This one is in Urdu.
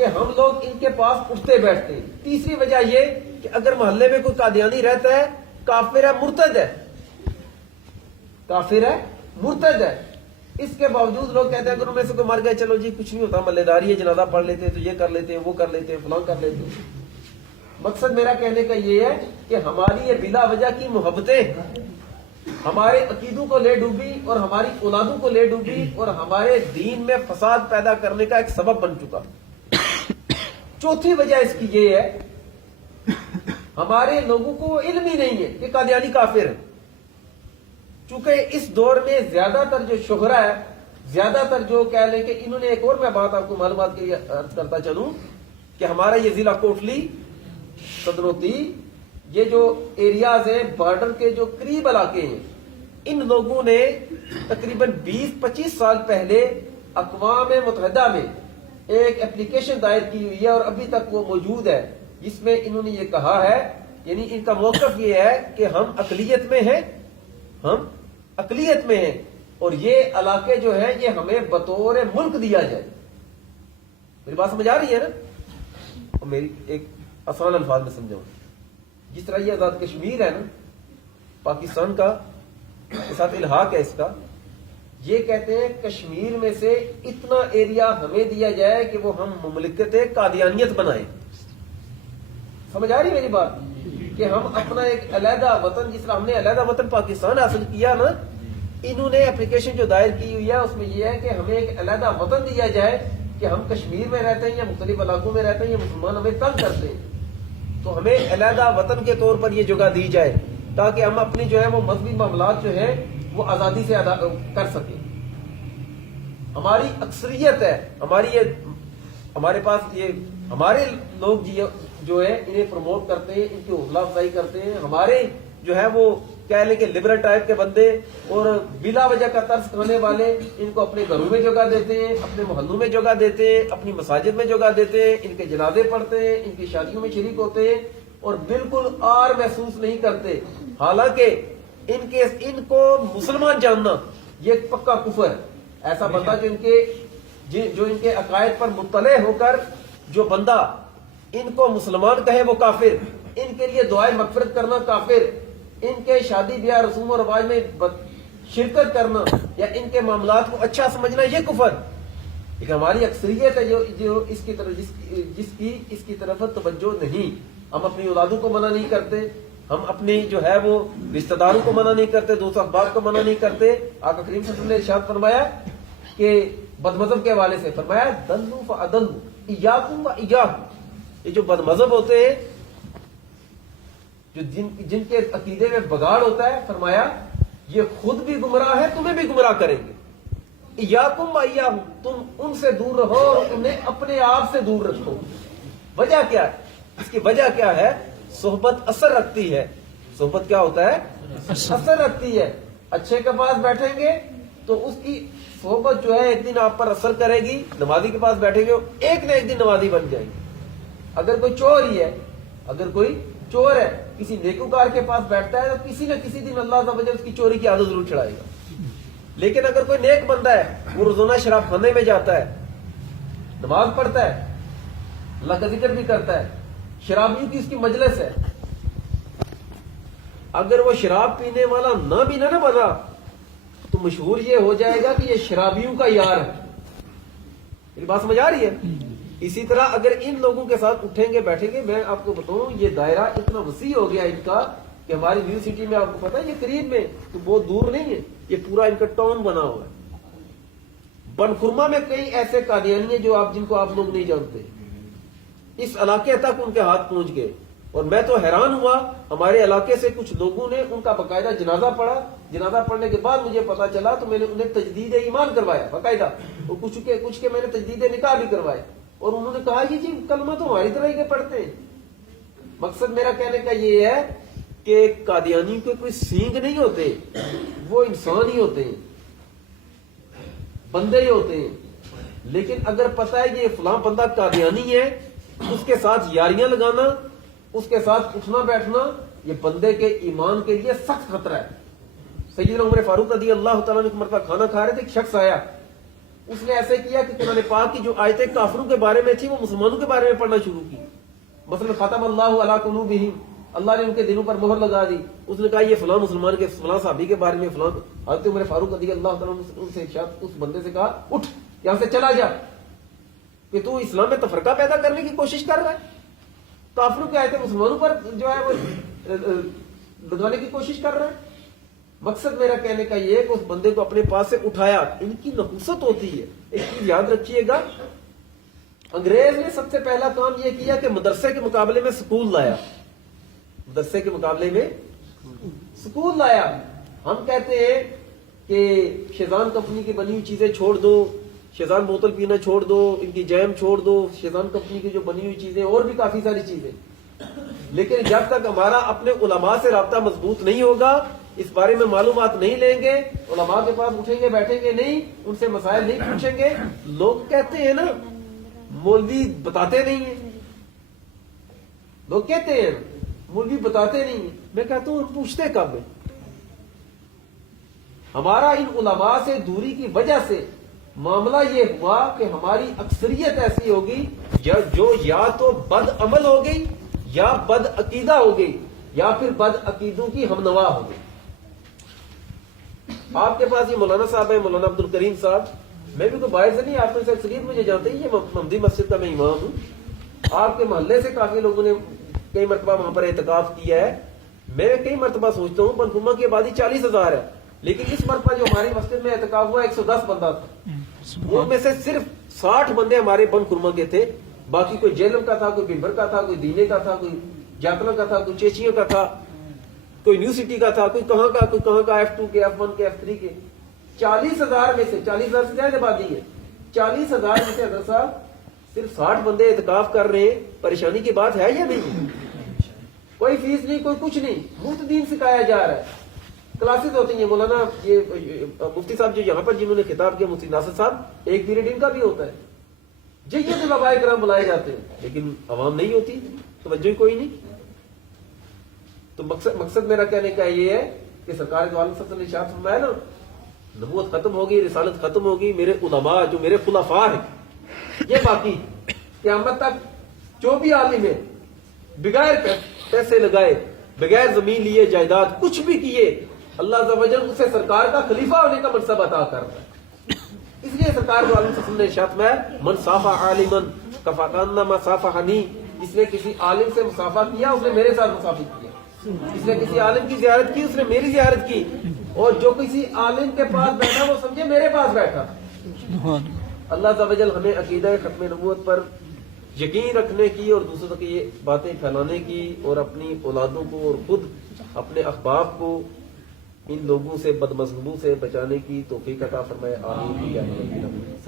کہ ہم لوگ ان کے پاس اٹھتے بیٹھتے ہیں۔ تیسری وجہ یہ کہ اگر محلے میں کوئی قادیانی رہتا ہے، کافر ہے، مرتد ہے، کافر ہے، مرتد ہے، اس کے باوجود لوگ کہتے ہیں اگر ان میں سے کوئی مر گئے، چلو جی کچھ نہیں ہوتا، محلے داری ہے، جنازہ پڑھ لیتے ہیں، تو یہ کر لیتے ہیں، وہ کر لیتے ہیں، فلاں کر لیتے ہیں۔ مقصد میرا کہنے کا یہ ہے کہ ہماری یہ بلا وجہ کی محبتیں ہمارے عقیدوں کو لے ڈوبی اور ہماری اولادوں کو لے ڈوبی اور ہمارے دین میں فساد پیدا کرنے کا ایک سبب بن چکا۔ چوتھی وجہ اس کی یہ ہے ہمارے لوگوں کو علم ہی نہیں ہے کہ قادیانی کافر ہے۔ چونکہ اس دور میں زیادہ تر جو شہرا ہے، زیادہ تر جو کہہ لیں کہ انہوں نے ایک اور میں بات آپ کو معلومات کے لیے عرض کرتا چلوں کہ ہمارا یہ ضلع کوٹلی، صدروتی، یہ جو ایریاز ہیں بارڈر کے جو قریب علاقے ہیں، ان لوگوں نے تقریباً 20-25 سال پہلے اقوام متحدہ میں ایک اپلیکیشن دائر کی ہوئی ہے اور ابھی تک وہ موجود ہے، جس میں انہوں نے یہ کہا ہے، یعنی ان کا موقف یہ ہے کہ ہم اقلیت میں ہیں، ہم اقلیت میں ہیں اور یہ علاقے جو ہیں یہ ہمیں بطور ملک دیا جائے۔ میری بات سمجھ آ رہی ہے نا؟ اور میری ایک آسان الفاظ میں سمجھاؤں، جس طرح یہ آزاد کشمیر ہے نا، پاکستان کا کے ساتھ الحاق ہے اس کا، یہ کہتے ہیں کشمیر میں سے اتنا ایریا ہمیں دیا جائے کہ وہ ہم مملکت قادیانیت بنائیں۔ سمجھ آ رہی میری بات؟ کہ ہم اپنا ایک علیحدہ وطن، جس طرح ہم نے علیحدہ وطن پاکستان حاصل کیا نا، انہوں نے اپلیکیشن جو دائر کی ہوئی ہے اس میں یہ ہے کہ ہمیں ایک علیحدہ وطن دیا جائے کہ ہم کشمیر میں رہتے ہیں یا مختلف علاقوں میں رہتے ہیں یا مسلمان ہمیں تنگ کرتے ہیں، تو ہمیں علیحدہ وطن کے طور پر یہ جگہ دی جائے تاکہ ہم اپنی جو ہے وہ مذہبی معاملات جو ہیں وہ آزادی سے ادا کر سکیں۔ ہماری اکثریت ہے، ہمارے پاس یہ ہمارے لوگ جو ہے انہیں پروموٹ کرتے ہیں، ان کی حوصلہ افزائی کرتے ہیں، ہمارے جو ہے وہ کہہ لیں کہ لبرل ٹائپ کے بندے اور بلا وجہ کا ترس کھانے والے ان کو اپنے گھروں میں جگہ دیتے ہیں، اپنے محلوں میں جگہ دیتے ہیں، اپنی مساجد میں جگہ دیتے ہیں، ان کے جنازے پڑھتے ہیں، ان کی شادیوں میں شریک ہوتے ہیں اور بالکل آر محسوس نہیں کرتے، حالانکہ ان کو مسلمان جاننا یہ ایک پکا کفر ہے۔ ایسا بندہ جو ان کے عقائد پر مطلع ہو کر جو بندہ ان کو مسلمان کہے وہ کافر، ان کے لیے دعائیں مغفرت کرنا کافر، ان کے شادی بیاہ رسوم و رواج میں شرکت کرنا یا ان کے معاملات کو اچھا سمجھنا یہ کفر۔ لیکن ہماری اکثریت ہے جو اس کی طرف اس کی طرف توجہ نہیں۔ ہم اپنی اولادوں کو منع نہیں کرتے، ہم اپنی جو ہے وہ رشتہ داروں کو منع نہیں کرتے، دوست احباب کو منع نہیں کرتے۔ آقا کریم صلی اللہ علیہ وسلم نے ارشاد فرمایا کہ بد مذہب کے حوالے سے فرمایا دلوا فاضلوا ایاکم وایاہم، یہ جو بد مذہب ہوتے ہیں، جو جن کے عقیدے میں بگاڑ ہوتا ہے، فرمایا یہ خود بھی گمراہ ہے، تمہیں بھی گمراہ کریں گے۔ ایاکم وایاہم، تم ان سے دور رہو اور انہیں اپنے آپ سے دور رکھو۔ وجہ کیا ہے؟ اس کی وجہ کیا ہے؟ صحبت اثر رکھتی ہے۔ صحبت کیا ہوتا ہے؟ اثر رکھتی ہے۔ اچھے کے پاس بیٹھیں گے تو اس کی صحبت جو ہے ایک دن آپ پر اثر کرے گی، نمازی کے پاس بیٹھیں گے ایک نہ ایک دن نمازی بن جائیں گے۔ اگر کوئی چور ہی ہے، اگر کوئی چور ہے، کسی نیکوکار کے پاس بیٹھتا ہے تو کسی نہ کسی دن اللہ عز و جل اس کی چوری کی عادت ضرور چھڑائے گا۔ لیکن اگر کوئی نیک بندہ ہے، وہ روزانہ شراب خانے میں جاتا ہے، نماز پڑھتا ہے، اللہ کا ذکر بھی کرتا ہے، شرابیوں کی اس کی مجلس ہے، اگر وہ شراب پینے والا نہ بھی نہ بنا تو مشہور یہ ہو جائے گا کہ یہ شرابیوں کا یار ہے۔ میری بات سمجھ آ رہی ہے؟ اسی طرح اگر ان لوگوں کے ساتھ اٹھیں گے بیٹھیں گے، میں آپ کو بتاؤں یہ دائرہ اتنا وسیع ہو گیا ان کا کہ ہماری نیو سٹی میں آپ کو پتا ہے یہ قریب میں تو بہت دور نہیں ہے، یہ پورا ان کا ٹاؤن بنا ہوا ہے۔ بنخرما میں کئی ایسے قادیانی ہیں جن کو آپ لوگ نہیں جانتے، اس علاقے تک ان کے ہاتھ پہنچ گئے اور میں تو حیران ہوا۔ ہمارے علاقے سے کچھ لوگوں نے ان کا باقاعدہ جنازہ پڑھا، جنازہ پڑھنے کے بعد مجھے پتا چلا تو میں نے انہیں تجدید ایمان کروایا باقاعدہ، اور کچھ کے میں نے تجدید نکاح بھی کروائے، اور انہوں نے کہا یہ جی کلمہ تو ہماری طرح ہی کے پڑھتے ہیں۔ مقصد میرا کہنے کا یہ ہے کہ قادیانی کے کوئی سینگ نہیں ہوتے، وہ انسان ہی ہوتے ہیں، بندے ہی ہوتے ہیں۔ لیکن اگر پتا ہے کہ یہ فلاں بندہ قادیانی ہے، اس کے ساتھ یاریاں لگانا، اس کے ساتھ اٹھنا بیٹھنا یہ بندے کے ایمان کے لیے سخت خطرہ ہے۔ سیدنا عمر فاروق رضی اللہ تعالیٰ نے ایک مرتبہ کھانا کھا رہے تھے، ایک شخص آیا، اس نے ایسے کیا کہ قرآن پاک کی جو آیتیں کافروں کے بارے میں تھی وہ مسلمانوں کے بارے میں پڑھنا شروع کی. مثلا ختم اللہ علی قلوبہم، اللہ نے ان کے دلوں پر مہر لگا دی. اس نے کہا یہ فلاں مسلمان کے فلاں صحابی کے بارے میں فلاں. حضرت عمر فاروق رضی اللہ تعالیٰ عنہ سے ارشاد، اس بندے سے کہا اٹھ یہاں سے چلا جا کہ تو اسلام میں تفرقہ پیدا کرنے کی کوشش کر رہا ہے. کافروں کی آیتیں مسلمانوں پر جو ہے وہ لگانے کی کوشش کر رہا ہے. مقصد میرا کہنے کا یہ ہے کہ اس بندے کو اپنے پاس سے اٹھایا. ان کی نحوست ہوتی ہے. ایک چیز یاد رکھیے گا، انگریز نے سب سے پہلا کام یہ کیا کہ مدرسے کے مقابلے میں سکول لایا. مدرسے کے مقابلے میں سکول لایا. ہم کہتے ہیں کہ شیزان کمپنی کی بنی ہوئی چیزیں چھوڑ دو، شیزان بوتل پینا چھوڑ دو، ان کی جیم چھوڑ دو، شیزان کمپنی کی جو بنی ہوئی چیزیں اور بھی کافی ساری چیزیں. لیکن جب تک ہمارا اپنے علماء سے رابطہ مضبوط نہیں ہوگا، اس بارے میں معلومات نہیں لیں گے، علماء کے پاس اٹھیں گے بیٹھیں گے نہیں، ان سے مسائل نہیں پوچھیں گے. لوگ کہتے ہیں نا مولوی بتاتے نہیں ہیں، لوگ کہتے ہیں مولوی بتاتے نہیں ہیں. میں کہتا ہوں پوچھتے کب ہیں؟ ہمارا ان علماء سے دوری کی وجہ سے معاملہ یہ ہوا کہ ہماری اکثریت ایسی ہوگی جو یا تو بد عمل ہو گئی یا بد عقیدہ ہو گئی یا پھر بد عقیدوں کی ہم نوا ہو گئی. آپ کے پاس یہ مولانا صاحب ہیں، مولانا عبد الکریم صاحب. میں بھی تو باہر سے نہیں، آپ میں سے اکثریت مجھے جانتے ہیں، یہ محمدی مسجد کا میں امام ہوں. آپ کے محلے سے کافی لوگوں نے کئی مرتبہ وہاں پر اعتکاف کیا ہے. میں کئی مرتبہ سوچتا ہوں بنکما کی آبادی 40,000 ہے، لیکن اس مرتبہ جو ہماری مسجد میں اعتکاف ہوا 110 بندہ تھا. وہ میں سے صرف 60 بندے ہمارے بن خرما کے تھے. باقی کوئی جیلم کا تھا، کوئی بمبر کا تھا، کوئی دینے کا تھا، کوئی جاتنا کا تھا، کوئی چیچیوں کا تھا، کوئی یونیورسٹی کا تھا، کوئی کہاں کا، کوئی کہاں کا F2 کے F1 کے F3 کے. 40,000 میں سے 40,000 سے زیادہ آبادی ہے. 40,000 میں سے حضرت صاحب صرف 60 بندے اعتکاف کر رہے ہیں. پریشانی کی بات ہے یا نہیں؟ کوئی فیس نہیں، کوئی کچھ نہیں، مفت دین سکھایا جا رہا ہے. کلاسز ہوتی ہیں. مولانا یہ مفتی صاحب جو یہاں پر جنہوں نے خطاب کیا، مفتی ناصر صاحب، ایک پیریڈ ان کا بھی ہوتا ہے. یہ علماء کرام بلائے جاتے ہیں لیکن عوام نہیں ہوتی، توجہ کوئی نہیں. تو مقصد میرا کہنے کا یہ ہے کہ سرکار کے عالم صلی اللہ علیہ وسلم نے ارشاد فرمایا نا، نبوت ختم ہوگی، رسالت ختم ہوگی، میرے علماء جو میرے خلفاء ہیں یہ باقی. قیامت تک جو بھی عالم ہے بغیر پیسے لگائے، بغیر زمین لیے، جائیداد کچھ بھی کیے، اللہ عز و جل اسے سرکار کا خلیفہ ہونے کا منصب عطا کر رہا ہے. اس لیے سرکار کو عالم صلی اللہ علیہ وسلم نے ارشاد میں من صافح عالما کفاکانما صافحنی، جس نے کسی عالم سے مصافحہ کیا اس نے میرے ساتھ مصافحہ کیا. جس نے کسی عالم کی زیارت کی اس نے میری زیارت کی. اور جو کسی عالم کے پاس بیٹھا وہ سمجھے میرے پاس بیٹھا. اللہ عز و جل ہمیں عقیدہ ختم نبوت پر یقین رکھنے کی اور دوسروں تک یہ باتیں پھیلانے کی اور اپنی اولادوں کو اور خود اپنے احباب کو ان لوگوں سے، بد مذہبوں سے بچانے کی توفیق عطا فرمائے. آمین.